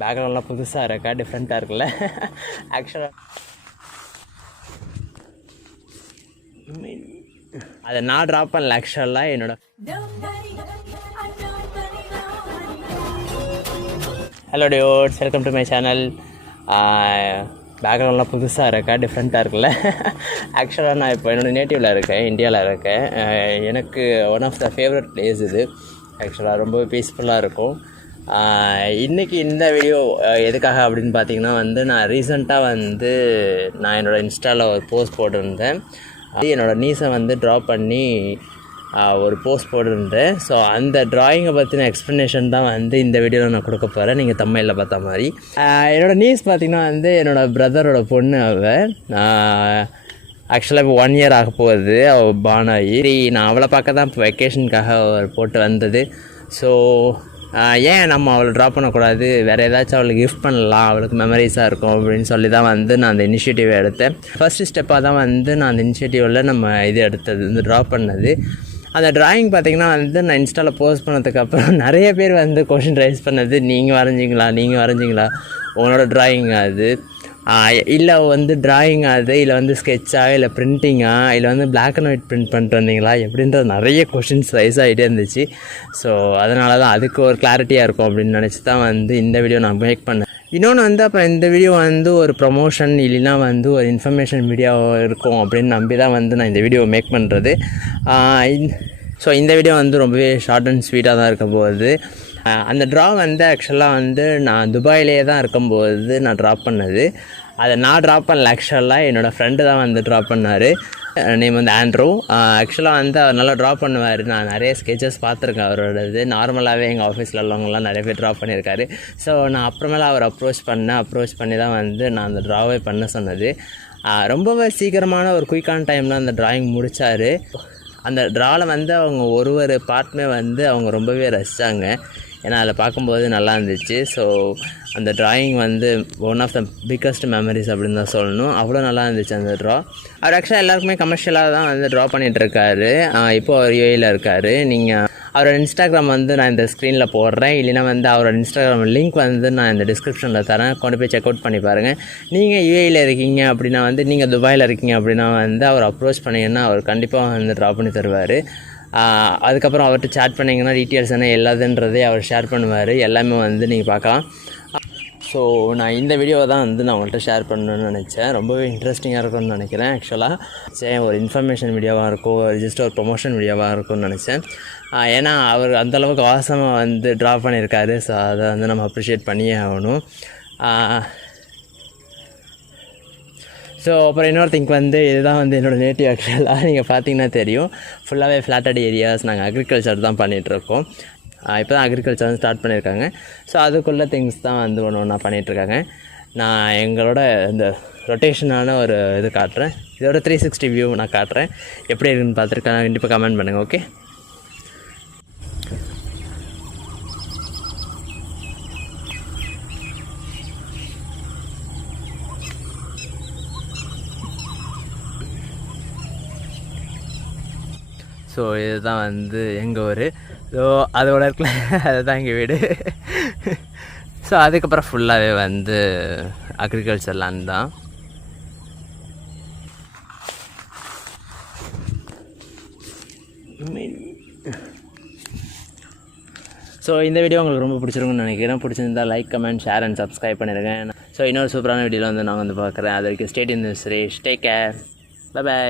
பேக்ரவுண்ட்லாம் புதுசாக இருக்கா, டிஃப்ரெண்ட்டாக இருக்குல்ல. ஆக்சுவலாக அதை நான் ட்ராப் பண்ணல. ஆக்சுவலாக என்னோட ஹலோ டியோட்ஸ், வெல்கம் டு மை சேனல். பேக்ரவுண்ட்லாம் புதுசாக இருக்கா, டிஃப்ரெண்ட்டாக இருக்குல்ல. ஆக்சுவலாக நான் இப்போ என்னோடய நேட்டிவில் இருக்கேன், இந்தியாவில் இருக்கேன். எனக்கு one of the favourite place இது. ஆக்சுவலாக ரொம்ப பீஸ்ஃபுல்லாக இருக்கும். இன்றைக்கி இந்த வீடியோ எதுக்காக அப்படின்னு பார்த்தீங்கன்னா நான் ரீசெண்டாக நான் என்னோடய இன்ஸ்டாவில் ஒரு போஸ்ட் போட்டிருந்தேன். என்னோடய நீஸை ட்ரா பண்ணி ஒரு போஸ்ட் போட்டிருந்தேன். ஸோ அந்த ட்ராயிங்கை பற்றின எக்ஸ்ப்ளனேஷன் தான் இந்த வீடியோவில் நான் கொடுக்க போகிறேன். நீங்கள் தமிழில் பார்த்த மாதிரி என்னோடய நீஸ் பார்த்திங்கன்னா என்னோடய பிரதரோட பொண்ணு. அவள் ஆக்சுவலாக இப்போ 1 இயர் ஆக போகுது. அவள் பானாயி. நான் அவளை பார்க்க தான் இப்போ வெக்கேஷனுக்காக போட்டு வந்தது. ஸோ ஏன் நம்ம அவளை ட்ரா பண்ணக்கூடாது, வேறு ஏதாச்சும் அவளுக்கு கிஃப்ட் பண்ணலாம், அவளுக்கு மெமரிஸாக இருக்கும் அப்படின்னு சொல்லி தான் நான் அந்த இனிஷியேட்டிவ் எடுத்தேன். ஃபஸ்ட்டு ஸ்டெப்பாக தான் நான் அந்த இனிஷியேட்டிவில் நம்ம இது எடுத்தது, ட்ரா பண்ணது. அந்த ட்ராயிங் பார்த்திங்கன்னா நான் இன்ஸ்டாவில் போஸ்ட் பண்ணதுக்கப்புறம் நிறைய பேர் கொஷின் ரைஸ் பண்ணது, நீங்கள் வரைஞ்சிங்களா, உங்களோட ட்ராயிங் அது இல்லை ட்ராயிங் அது இல்லை ஸ்கெட்சா இல்லை பிரிண்டிங்கா இல்லை பிளாக் அண்ட் ஒயிட் பிரிண்ட் பண்ணிட்டு வந்தீங்களா எப்படின்றது நிறைய கொஷின்ஸ் ரைஸ் ஆகிட்டே இருந்துச்சு. ஸோ அதனால தான் அதுக்கு ஒரு கிளாரிட்டியாக இருக்கும் அப்படின்னு நினச்சி தான் இந்த வீடியோ நான் மேக் பண்ணேன். இன்னொன்று அப்புறம் இந்த வீடியோ ஒரு ப்ரொமோஷன் இல்லைன்னா ஒரு இன்ஃபர்மேஷன் வீடியோ இருக்கும் அப்படின்னு நம்பி தான் நான் இந்த வீடியோ மேக் பண்ணுறது. ஸோ இந்த வீடியோ ரொம்பவே ஷார்ட் அண்ட் ஸ்வீட்டாக தான் இருக்க போகுது. அந்த ட்ரா ஆக்சுவலாக நான் துபாயிலே தான் இருக்கும்போது நான் ட்ரா பண்ணது. அதை நான் ட்ரா பண்ணல. ஆக்சுவலாக என்னோடய ஃப்ரெண்டு தான் ட்ரா பண்ணார். Name Andrew. ஆக்சுவலாக அவர் நல்லா ட்ரா பண்ணுவார். நான் நிறைய ஸ்கெச்சஸ் பார்த்துருக்கேன் அவரோடது. நார்மலாகவே எங்கள் ஆஃபீஸில் உள்ளவங்களாம் நிறைய பேர் ட்ரா பண்ணியிருக்காரு. ஸோ நான் அப்புறமேல அவர் அப்ரோச் பண்ணி தான் நான் அந்த ட்ராவே பண்ண சொன்னது. ரொம்பவே சீக்கிரமான ஒரு குயிக்கான டைமில் அந்த ட்ராயிங் முடித்தார். அந்த ட்ராவில் அவங்க ஒரு பார்ட்டுமே அவங்க ரொம்பவே ரசித்தாங்க. ஏன்னா அதில் பார்க்கும்போது நல்லா இருந்துச்சு. ஸோ அந்த drawing one of the biggest memories அப்படின்னு தான் சொல்லணும். அவ்வளோ நல்லா இருந்துச்சு அந்த ட்ரா. அவர் ஆக்சுவலாக எல்லாருக்குமே கமர்ஷியலாக தான் ட்ரா பண்ணிகிட்ருக்காரு. இப்போது அவர் யூஏயில் இருக்கார். நீங்கள் அவரோட இன்ஸ்டாகிராம் நான் இந்த ஸ்க்ரீனில் போடுறேன், இல்லைனா அவரோட இன்ஸ்டாகிராம் லிங்க் நான் இந்த டிஸ்கிரிப்ஷனில் தரேன். கொண்டு போய் செக் அவுட் பண்ணி பாருங்கள். நீங்கள் யூஏயில் இருக்கீங்க அப்படின்னா நீங்கள் துபாயில் இருக்கீங்க அப்படின்னா அவர் அப்ரோச் பண்ணிங்கன்னா அவர் கண்டிப்பாக ட்ரா பண்ணி தருவார். அதுக்கப்புறம் அவர்கிட்ட சேட் பண்ணிங்கன்னா டீட்டெயில்ஸ் என்ன எல்லாதுன்றதே அவர் ஷேர் பண்ணுவார். எல்லாமே நீங்கள் பார்க்கலாம். ஸோ நான் இந்த வீடியோவை தான் நான் உங்கள்கிட்ட ஷேர் பண்ணணுன்னு நினச்சேன். ரொம்பவே இன்ட்ரெஸ்டிங்காக இருக்கும்னு நினைக்கிறேன். ஆக்சுவலாக சரி, ஒரு இன்ஃபர்மேஷன் வீடியோவாக இருக்கும், ஜஸ்ட் ஒரு ப்ரொமோஷன் வீடியோவாக இருக்கும்னு நினச்சேன். ஏன்னா அவர் அந்தளவுக்கு வாசமாக ட்ரா பண்ணியிருக்காரு. ஸோ அதை நம்ம அப்ரிஷியேட் பண்ணியே ஆகணும். ஸோ அப்புறம் இன்னொரு திங்க் இதுதான் என்னோடய நேட்டிவ். ஆக்சுவலாக நீங்கள் பார்த்தீங்கன்னா தெரியும், ஃபுல்லாகவே ஃப்ளாட்டட் ஏரியாஸ். நாங்கள் அக்ரிகல்ச்சர் தான் பண்ணிகிட்ருக்கோம். இப்போ தான் அக்ரிகல்ச்சர் ஸ்டார்ட் பண்ணியிருக்காங்க. ஸோ அதுக்குள்ளே திங்ஸ் தான் ஒன்று ஒன்றா பண்ணிகிட்ருக்காங்க. நான் எங்களோட இந்த ரொட்டேஷனான ஒரு இது காட்டுறேன். இதோட 360 வியூ நான் காட்டுறேன். எப்படி இருக்குன்னு பார்த்துருக்கேன், கண்டிப்பாக கமெண்ட் பண்ணுங்கள். ஓகே. ஸோ இதுதான் எங்கள் ஊர். ஸோ அதோட இருக்கல அதுதான் எங்கள் வீடு. ஸோ அதுக்கப்புறம் ஃபுல்லாகவே அக்ரிகல்ச்சர் லேண்ட் தான். ஸோ இந்த வீடியோ உங்களுக்கு ரொம்ப பிடிச்சிருக்குன்னு நினைக்கிறேன். பிடிச்சிருந்தால் like, comment, share and subscribe பண்ணிடுங்க. ஸோ இன்னொரு சூப்பரான வீடியோவில் நான் பார்க்குறேன். அது வரைக்கும் stay tuned with Suresh. Take care. By.